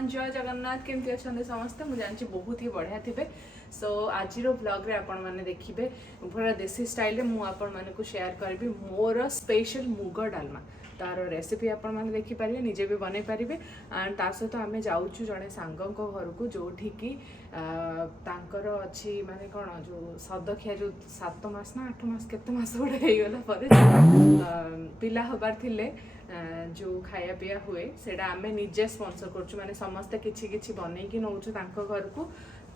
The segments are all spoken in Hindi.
एवरीवन जय जगन्नाथ केमती अच्छा समस्ते मुझे जानची बहुत ही बढ़िया थे। सो आज व्लॉग रे आपण माने देखिबे पूरा देसी स्टाइल रे मु आपण माने को शेयर करबी मोर स्पेशल मुग डालमा तार रेसिपी आपण माने देखि पारिबे निजे भी बनै पारिबे। एंड ता सहित आमे जाउछु जणे सांगं को घर को जोठी की तांकर अछि माने कोन जो सदखिया जो 7 मास ना 8 मास केते मास गोटे हे गला परे पिला हबार थिले जो खाया पिया हुए सेटा आमे निजे स्पॉन्सर करछु माने समस्त किछि किछि बनै कि नौछु तांको घर को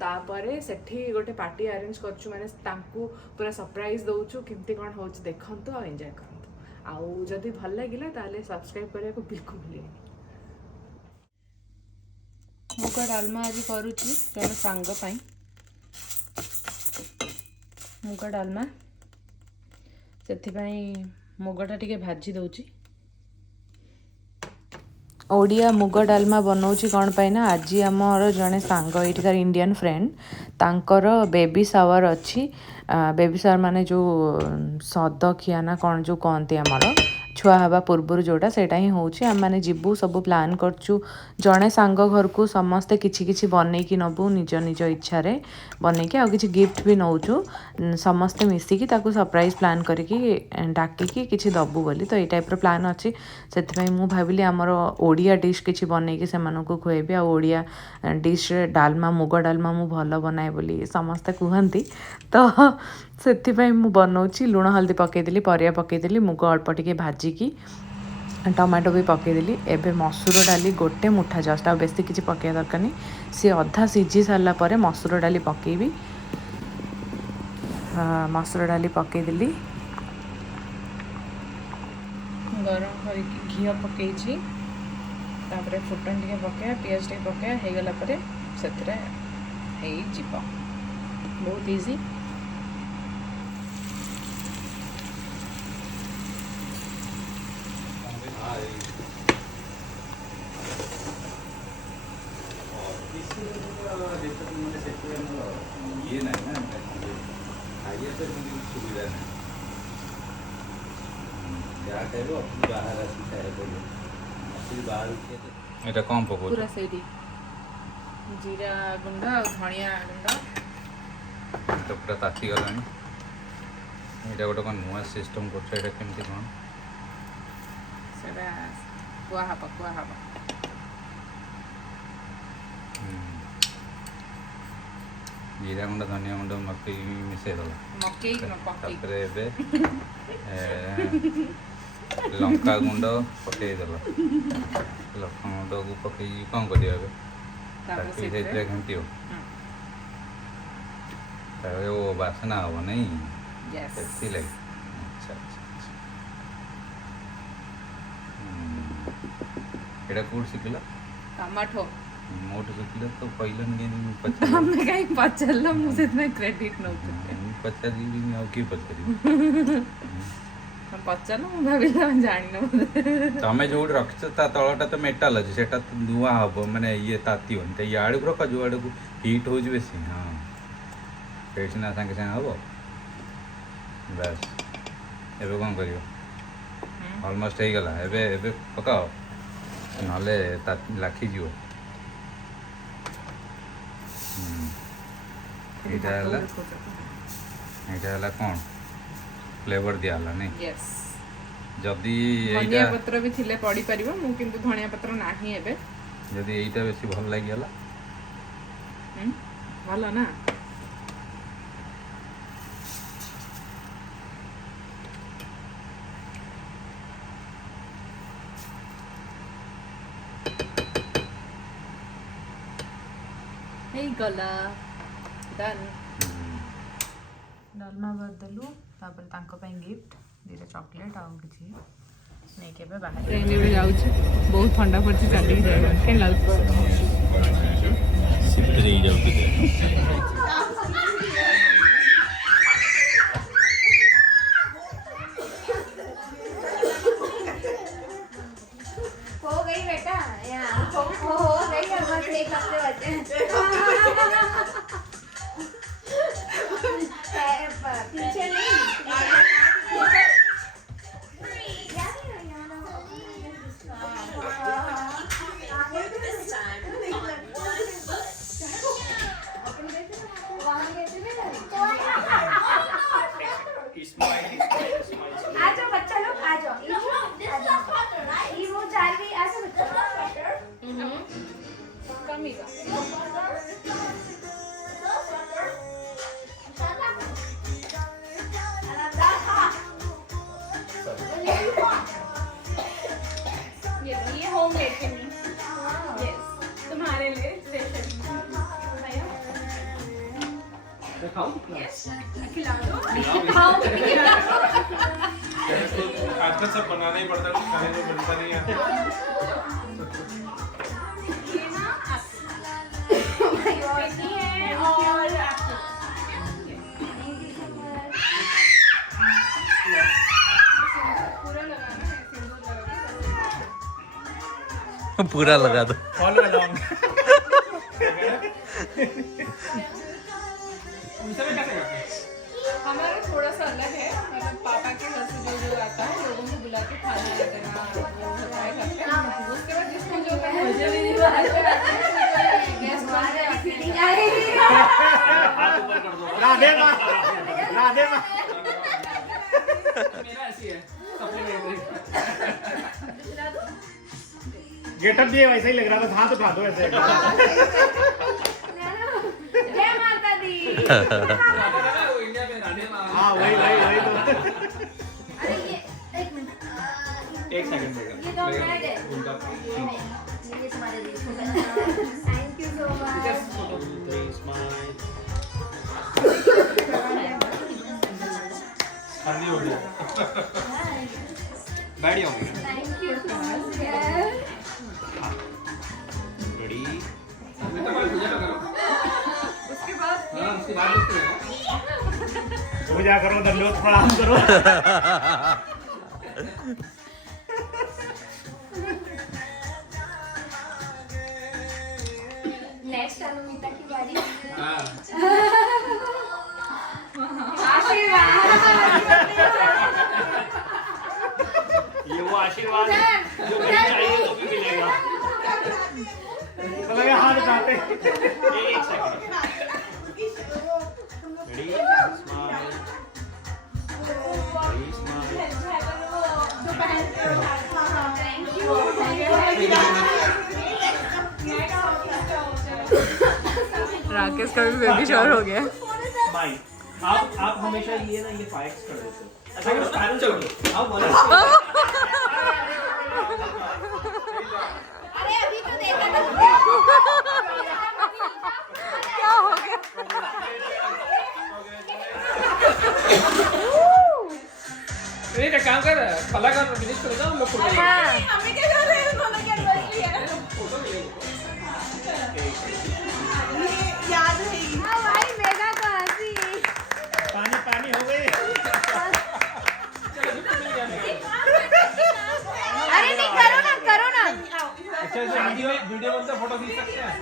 तापरे सेठी गोटे पार्टी अरेंज करछु माने तांको पूरा सरप्राइज दउछु केमती कोन होछ देखंतो आ एन्जॉय करंतो आउ जदी भल लागिला ताले सब्सक्राइब करिया को बिल्कुल भूलिए। मुग डालमा आज करूची जने सांग पई मुग डालमा सेथि पई मुगटा टिके भाजी दउची। ओडिया मुग डालमा बनाऊँगी कौन पाई ना आज आमर जड़े सांग ये इंडियन फ्रेंड तांकर बेबी शावर अच्छी बेबी शावर माने जो सदखिया ना कौन जो कहती आमर छुआ हवा पूर्वर जोटा सेटा ही होची आम माने जीवु सब प्लान करचु जड़े सांग घर को समस्ते किछि किछि बनै कि नबु निज निज इच्छा रे बनै कि आ किछि गिफ्ट भी नौचु समस्ते मिसिकी ताकू सरप्राइज प्लान करिकी डाकिकी किछि दबु बोली तो ये टाइप रो प्लान अछि। सेति पई मु भाबिली हमर ओडिया डिश किछि बनै कि सेमानको खुएबी आ ओडिया डिश डालमा मुग डालमा मु भल बनाए बोली समस्ते कहंती तो सेति पई मु बनौची लुण हल्दी पकेदेली परिया पकेदेली मुग अल्प टिके भाजिकी टमाटो भी पकेदेली एबे मसूर डाली गोटे मुठा जस्ट आ बेसी किछि पके दरकार नहीं सी अधा सिझी सारा पर मसूर डाली पकेबी मसूर डाली पकेदेली गरम करके घी पकई तापर फुटन टे पकाया पियाज टे पकाया हो गला पर से बहुत इजी। এটা কম পকো पूरा सेडी जीरा गुंडा और धनिया गुंडा तो पूरा ताती गलानी एटा गोटे कोन नुआ सिस्टम करछ एटा केमती कोन सेडा कुआ हबा जीरा गुंडा धनिया गुंडा मकई मिसे दला मकई न पकई तापरे एबे लंका गुंड पकई दला लंका गुंड को पकई कौन करिया एबे ताकि सेते घंटी हो तारे वो वासना हो नहीं यस सेती लगे अच्छा एटा कोड सिखला टमाटो मोट सिखला तो पहिला नहीं पछा हमने कहीं पचल मुझे इतना क्रेडिट न पछा दी नहीं और की पछरी हम पचल मु भाबिला जानि न तमे जो रखछ ता तळटा तो मेटल अछि सेटा दुआ हबो माने ये ताती होन ते याड को रख जो आड को हीट हो जबे सी हां पेछना संगे संगे हबो बस एबे कोन करियो ऑलमोस्ट हे गला एबे पकाओ नले ता लाखी जियो एटा हला कोन फ्लेवर दिया हला नहीं यस जदी धनिया पत्र भी थिले पड़ी परिबो मु किंतु धनिया पत्र नाही एबे जदी एटा बेसी भल लागि हला भलो ना हे गला डन डालमा बदलू तापर तांको पई गिफ्ट दिले चॉकलेट आ किछि नै केबे बाहर ट्रेन रे जाउ छी बहुत ठंडा पड़छि चली जाय केन लागतो सिपरे जाउ हो गई बेटा यहाँ हो गई है बस एक हफ्ते बचे पीछे नहीं आगे खाऊं? आजकल सब बनाना ही पड़ता है, खाने को मिलता नहीं है। पूरा लगा दो। Follow along. हमारा थोड़ा सा अलग है, मतलब पापा के घर से जो आता है लोगों को बुला के खाना देना वो होता है घर पे। उसके बाद जिसको जो है गेस्ट राधे माँ, राधे माँ। मेरा ऐसी है सप्लीमेंट्री। गेटअप भी वैसा ही लग रहा था, हाथ उठा दो ऐसे। जय माता दी। वो इंडिया में राधे माँ। हाँ वही वही वही तो। अरे ये एक मिनट, एक सेकंड ये दो मिनट है। ये तुम्हारे लिए। Thank you so much. ठंडी हो गया। बैठ जाओ। Thank you so much. Ready. उसके बाद उसके बाद पूजा करो, दंडोत प्रणाम करो। नेक्स्ट अनुमिता की बारी। ये वो आशीर्वाद जो कहीं चाहिए तो भी मिलेगा। तो लगे हाथ उठाते। एक second. Ready, smile. Thank you. Rakesh का भी बेबी शोर हो गया। स्माइल। आप हमेशा ये ना ये फाइट्स कर देते हो। अच्छा चलो आप बोलो। अरे अभी तो देखा था। क्या हो गया? एक काम कर, कलाकार फिनिश करो ना हम लोग फोटो। हमें क्या कर रहे हैं, दोनों की एनिवर्सरी है। फोटो ले लो। याद है हाँ भाई, मेगा को हंसी। पानी पानी हो गई। अरे नहीं, करो ना करो ना। अच्छा इसे वीडियो बनता फोटो खींच सकते हैं।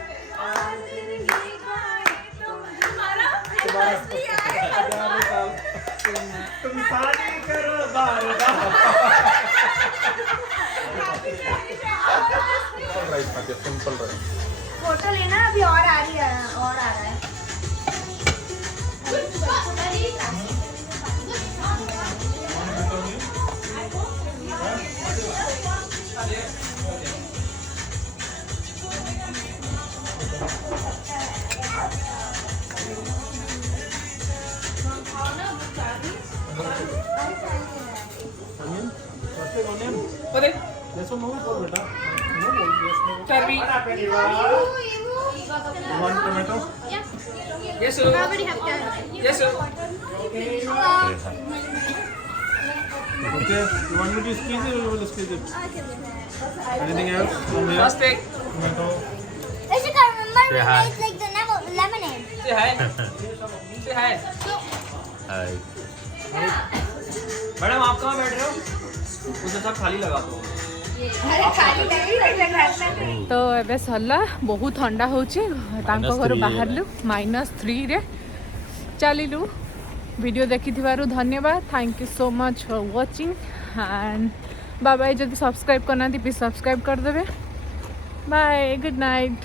तुम शादी करो बार बार। सिंपल रहे। फोटो लेना, अभी और आ रही है, और आ रहा है। अरे Yes or no? Boल बेटा। No बोल, yes no. Kirby. One tomato. Yes sir. Yes sir. Okay. You want me to squeeze it or you will squeeze it? Anything else? From here? First take. Tomato. If you can remember, we made like the lemonade. Say hi. Say hi. Hi. Madam आप कहाँ बैठ रहे हो? उधर सब खाली लगा दो। अरे खाली नहीं लगा। तो एबे सरला बहुत ठंडा होची तांको घर बाहरलु -3 रे चलिलु। वीडियो देखिथिबारु धन्यवाद। Thank you so much for watching and bye bye. जब सब्सक्राइब करना प्लीज सब्सक्राइब कर देबे। Bye, good night.